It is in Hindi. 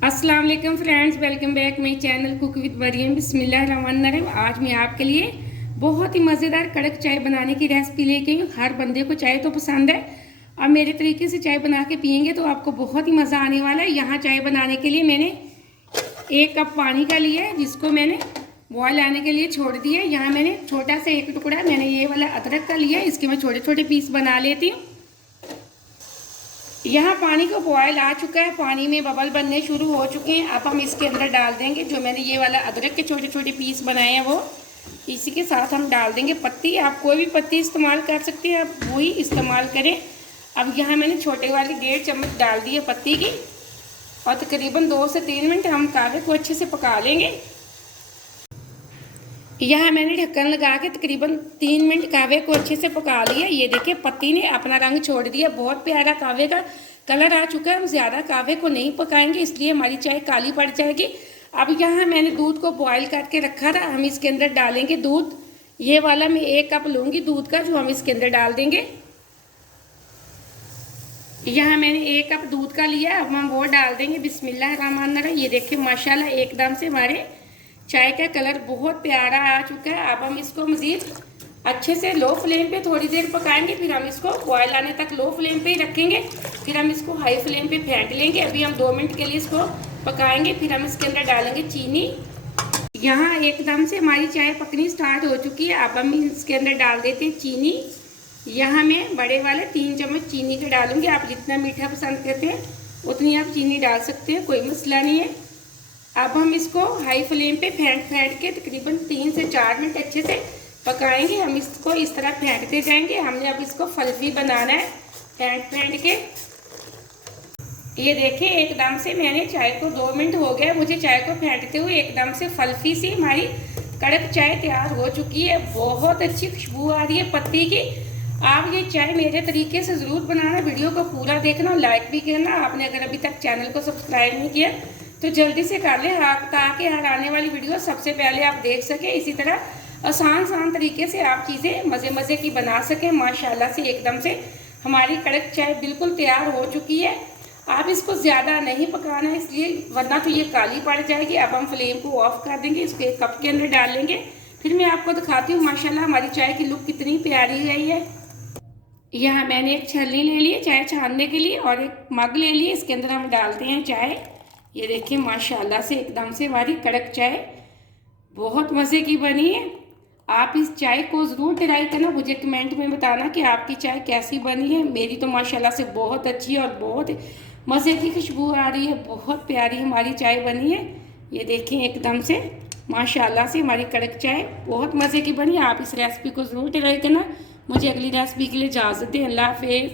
अस्सलाम वालेकुम friends, welcome back my channel cook with Maryam. बिस्मिल्लाहिर्रहमानिर्रहीम। आज मैं आपके लिए बहुत ही मज़ेदार कड़क चाय बनाने की रेसिपी लेके आई हूँ। हर बंदे को चाय तो पसंद है और मेरे तरीके से चाय बना के पियेंगे तो आपको बहुत ही मज़ा आने वाला है। यहाँ चाय बनाने के लिए मैंने 1 कप पानी का लिया है, जिसको मैंने बॉयल आने के लिए छोड़ दिया। यहाँ मैंने छोटा सा 1 टुकड़ा मैंने ये वाला अदरक का लिया है, इसके मैं छोटे छोटे पीस बना लेती हूँ। यहाँ पानी को बॉयल आ चुका है, पानी में बबल बनने शुरू हो चुके हैं। अब हम इसके अंदर डाल देंगे जो मैंने ये वाला अदरक के छोटे छोटे पीस बनाए हैं, वो इसी के साथ हम डाल देंगे पत्ती। आप कोई भी पत्ती इस्तेमाल कर सकते हैं, आप वही इस्तेमाल करें। अब यहाँ मैंने छोटे वाली 1.5 चम्मच डाल दी है पत्ती की और तकरीबन 2 से 3 मिनट हम कावे को अच्छे से पका लेंगे। यहाँ मैंने ढक्कन लगा के तकरीबन 3 मिनट कावे को अच्छे से पका लिया। ये देखिए पत्ती ने अपना रंग छोड़ दिया, बहुत प्यारा कावे का कलर आ चुका है। हम ज़्यादा कावे को नहीं पकाएंगे, इसलिए हमारी चाय काली पड़ जाएगी। अब यहाँ मैंने दूध को बॉईल करके रखा था, हम इसके अंदर डालेंगे दूध। ये वाला मैं 1 कप लूँगी दूध का, जो हम इसके अंदर डाल देंगे। यहाँ मैंने 1 कप दूध का लिया, अब हम वो डाल देंगे। बिस्मिल्लाहिर्रहमानिर्रहीम। ये देखिए माशाल्लाह एकदम से हमारे चाय का कलर बहुत प्यारा आ चुका है। अब हम इसको मज़ीद अच्छे से लो फ्लेम पे थोड़ी देर पकाएंगे, फिर हम इसको बॉयल आने तक लो फ्लेम पे ही रखेंगे, फिर हम इसको हाई फ्लेम पे फेंट लेंगे। अभी हम 2 मिनट के लिए इसको पकाएंगे, फिर हम इसके अंदर डालेंगे चीनी। यहाँ एकदम से हमारी चाय पकनी स्टार्ट हो चुकी है। अब हम इसके अंदर डाल देते हैं चीनी। यहाँ मैं बड़े वाले 3 चम्मच चीनी के डालूंगी। आप जितना मीठा पसंद करते हैं उतनी आप चीनी डाल सकते हैं, कोई मसला नहीं है। अब हम इसको हाई फ्लेम पे फेंट के तकरीबन 3 से 4 मिनट अच्छे से पकाएंगे। हम इसको इस तरह फेंटते जाएंगे। हमने अब इसको फल्फी बनाना है फेंट के। ये देखिए एकदम से मैंने चाय को 2 मिनट हो गया मुझे चाय को फेंटते हुए, एकदम से फल्फी सी हमारी कड़क चाय तैयार हो चुकी है। बहुत अच्छी खुशबू आ रही है पत्ती की। आप ये चाय मेरे तरीके से ज़रूर बनाना, वीडियो को पूरा देखना, लाइक भी करना। आपने अगर अभी तक चैनल को सब्सक्राइब नहीं किया तो जल्दी से कर लें, ताकि हर आने वाली वीडियो सबसे पहले आप देख सकें। इसी तरह आसान तरीके से आप चीज़ें मज़े की बना सकें। माशाल्लाह से एकदम से हमारी कड़क चाय बिल्कुल तैयार हो चुकी है। आप इसको ज़्यादा नहीं पकाना है, इसलिए वरना तो ये काली पड़ जाएगी। अब हम फ्लेम को ऑफ कर देंगे, इसको 1 कप के अंदर डाल लेंगे। फिर मैं आपको दिखाती हूँ माशाल्लाह हमारी चाय की लुक कितनी प्यारी गई है। यहाँ मैंने एक छलनी ले ली है चाय छानने के लिए और एक मग ले लिए, इसके अंदर हम डालते हैं चाय। ये देखिए माशाल्लाह से एकदम से हमारी कड़क चाय बहुत मज़े की बनी है। आप इस चाय को ज़रूर ट्राई करना, मुझे कमेंट में बताना कि आपकी चाय कैसी बनी है। मेरी तो माशाल्लाह से बहुत अच्छी और बहुत मज़े की खुशबू आ रही है, बहुत प्यारी हमारी चाय बनी है। ये देखें एकदम से माशाल्लाह से हमारी कड़क चाय बहुत मज़े की बनी है। आप इस रेसिपी को ज़रूर ट्राई करना। मुझे अगली रेसिपी के लिए इजाज़त दें। अल्लाह हाफ़िज़।